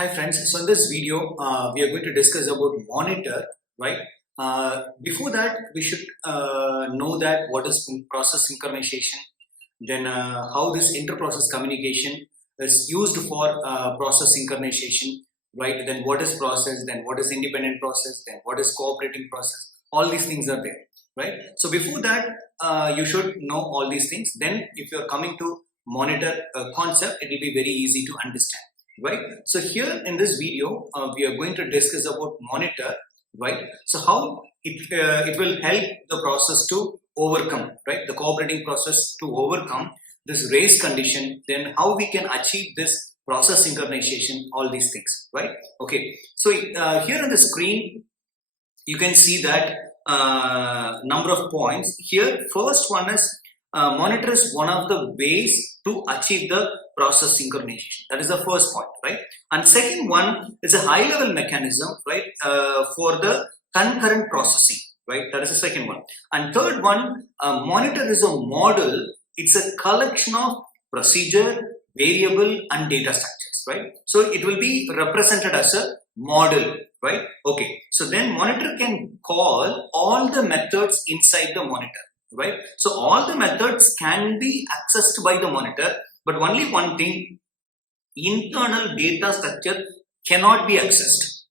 Hi friends, so in this video we are going to discuss about monitor, right? Before that we should know that what is process synchronization, then how this inter-process communication is used for process synchronization, right? Then what is process, then what is independent process, then what is cooperating process, all these things are there, right? So before that you should know all these things. Then if you are coming to monitor concept, it will be very easy to understand, right? So here in this video we are going to discuss about monitor, right? So how it will help the process to overcome, right, the cooperating process to overcome this race condition, then how we can achieve this process synchronization, all these things, right? Okay, so here on the screen you can see that number of points here. First one is monitor is one of the ways to achieve the process synchronization. That is the first point, right? And second one is a high level mechanism, right, for the concurrent processing, right? That is the second one. And third one, monitor is a model. It's a collection of procedure, variable and data structures, right? So it will be represented as a model, right? Okay, so then monitor can call all the methods inside the monitor, right? So all the methods can be accessed by the monitor, but only one thing, internal data structure cannot be accessed,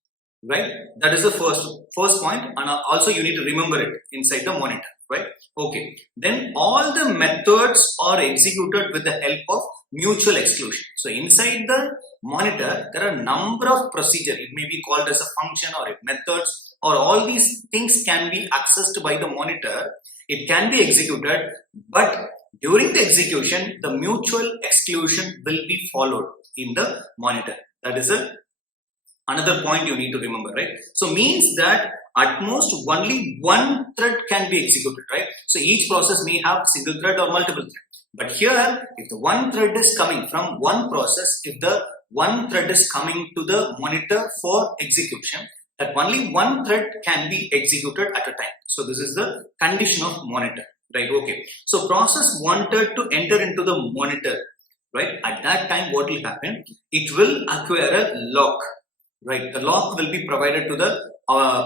right? That is the first point, and also you need to remember it inside the monitor, right? Okay, then all the methods are executed with the help of mutual exclusion. So inside the monitor there are a number of procedures. It may be called as a function or methods, or all these things can be accessed by the monitor. It can be executed, but during the execution the mutual exclusion will be followed in the monitor. That is another point you need to remember, right? So means that at most only one thread can be executed, right? So each process may have single thread or multiple thread. But here, if the one thread is coming from one process, if the one thread is coming to the monitor for execution, that only one thread can be executed at a time. So this is the condition of monitor, right? Okay. So process wanted to enter into the monitor, right? At that time, what will happen? It will acquire a lock, right? The lock will be provided to the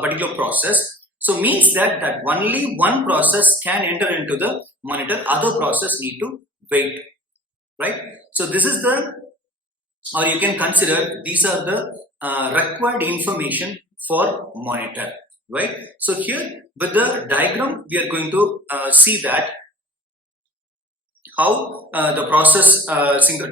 particular process. So means that only one process can enter into the monitor, other process need to wait, right? So this is the, or you can consider these are the required information for monitor, right? So here with the diagram we are going to see that how the process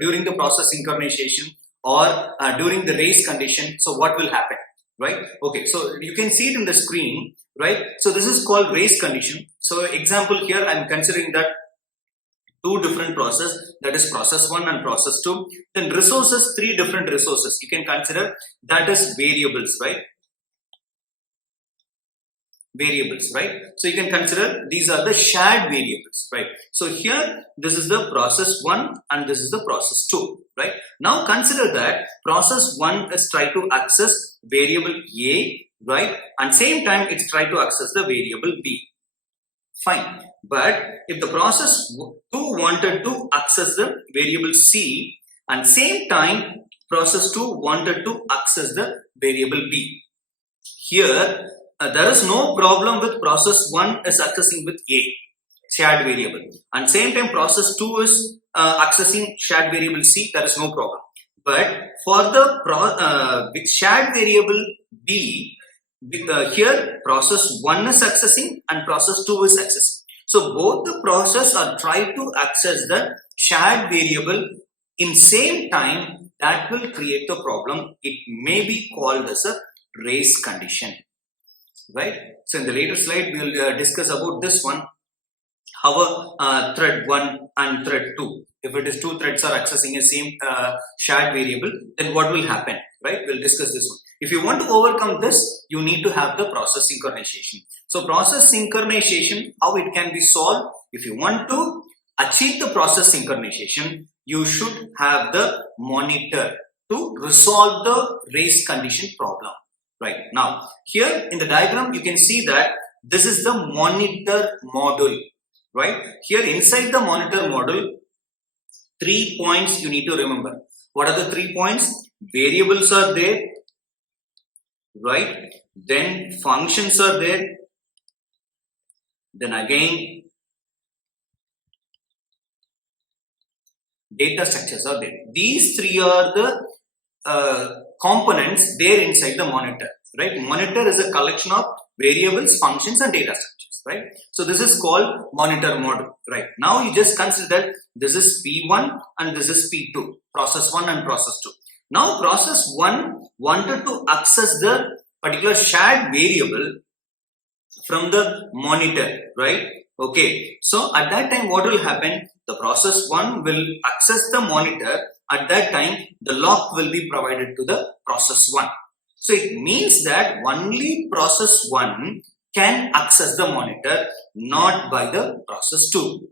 during the process synchronization or during the race condition, so what will happen, right? Okay, so you can see it in the screen, right? So this is called race condition. So example here I'm considering that two different process, that is process 1 and process 2. Then resources, three different resources you can consider, that is variables, right? Variables, right? So you can consider these are the shared variables, right? So here this is the process 1 and this is the process 2, right? Now consider that process 1 is try to access variable A, right? And same time it's try to access the variable B. Fine. But if the process 2 wanted to access the variable C, and same time process 2 wanted to access the variable B, here there is no problem with process 1 is accessing with A, shared variable, and same time process 2 is accessing shared variable C, there is no problem. But for the with shared variable B, here process 1 is accessing and process 2 is accessing. So both the process are trying to access the shared variable in same time. That will create the problem. It may be called as a race condition, right? So in the later slide we will discuss about this one, how thread 1 and thread 2, if it is two threads are accessing a same shared variable, then what will happen, right? We'll discuss this one. If you want to overcome this, you need to have the process synchronization. So process synchronization, how it can be solved? If you want to achieve the process synchronization, you should have the monitor to resolve the race condition problem. Right, now here in the diagram you can see that this is the monitor module, right? Here inside the monitor module, 3 points you need to remember. What are the 3 points? variables are there, right? Then functions are there. Then again, data structures are there. These three are the components there inside the monitor, right? Monitor is a collection of variables, functions, and data structures, right? So this is called monitor model, right? Now you just consider that this is P1 and this is P2, process 1 and process 2. Now process 1 wanted to access the particular shared variable from the monitor, right? Okay, so at that time what will happen? The process 1 will access the monitor. At that time the lock will be provided to the process 1. So it means that only process 1 can access the monitor, not by the process 2.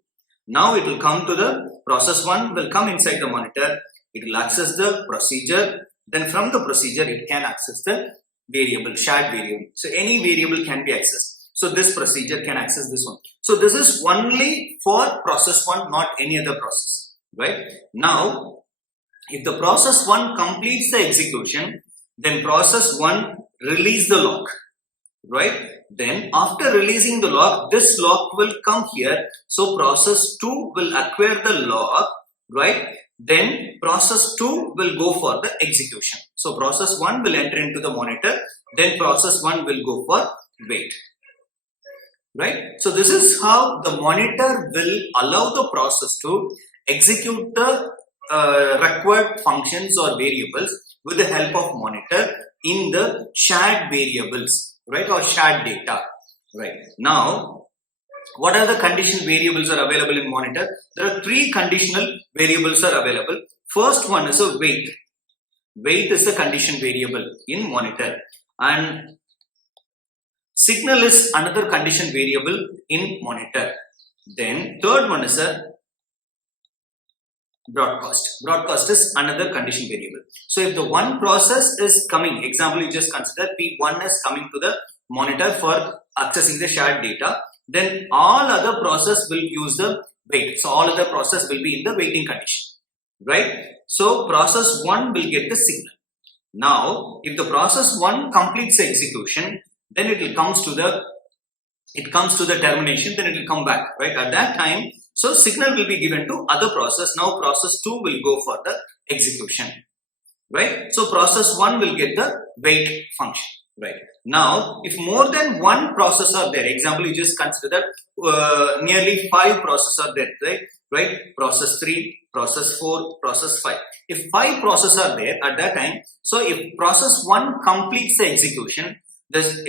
Now it will come to the process 1 will come inside the monitor. It will access the procedure. Then from the procedure it can access the variable, shared variable. So any variable can be accessed. So this procedure can access this one. So this is only for process 1, not any other process, right? Now, if the process 1 completes the execution, then process 1 release the lock, right? Then after releasing the lock, this lock will come here. So process 2 will acquire the lock, right? Then process 2 will go for the execution. So process 1 will enter into the monitor, then process 1 will go for wait. Right? So this is how the monitor will allow the process to execute the required functions or variables with the help of monitor in the shared variables, right, or shared data, right? Now, what are the conditional variables are available in monitor? There are 3 conditional variables are available. First one is a wait. Wait is a condition variable in monitor, and signal is another condition variable in monitor. Then third one is a broadcast. Broadcast is another condition variable. So if the one process is coming, example you just consider P1 is coming to the monitor for accessing the shared data, then all other process will use the wait. So all other process will be in the waiting condition, right? So process 1 will get the signal. Now if the process 1 completes the execution, then it comes to the termination, then it will come back, right? At that time, so signal will be given to other process. Now process 2 will go for the execution, right? So process 1 will get the wait function, right? Now if more than one process are there, example you just consider that nearly 5 processes are there, right? Process 3, process 4, process 5. If 5 processes are there at that time, so if process 1 completes the execution, this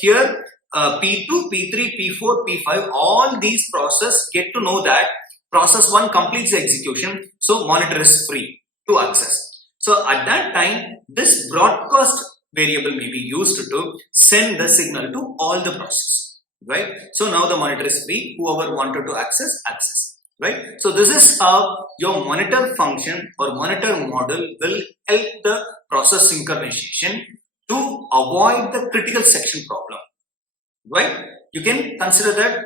here P2, P3, P4, P5, all these processes get to know that process 1 completes the execution, so monitor is free to access. So at that time, this broadcast variable may be used to send the signal to all the processes, right? So now the monitor is free, whoever wanted to access, right? So this is how your monitor function or monitor model will help the process synchronization to avoid the critical section problem, right? You can consider that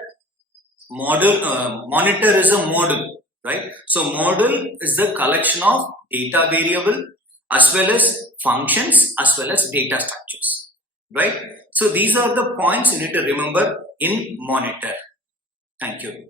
monitor is a model, right? So model is the collection of data variable as well as functions as well as data structures, right? So these are the points you need to remember in monitor. Thank you.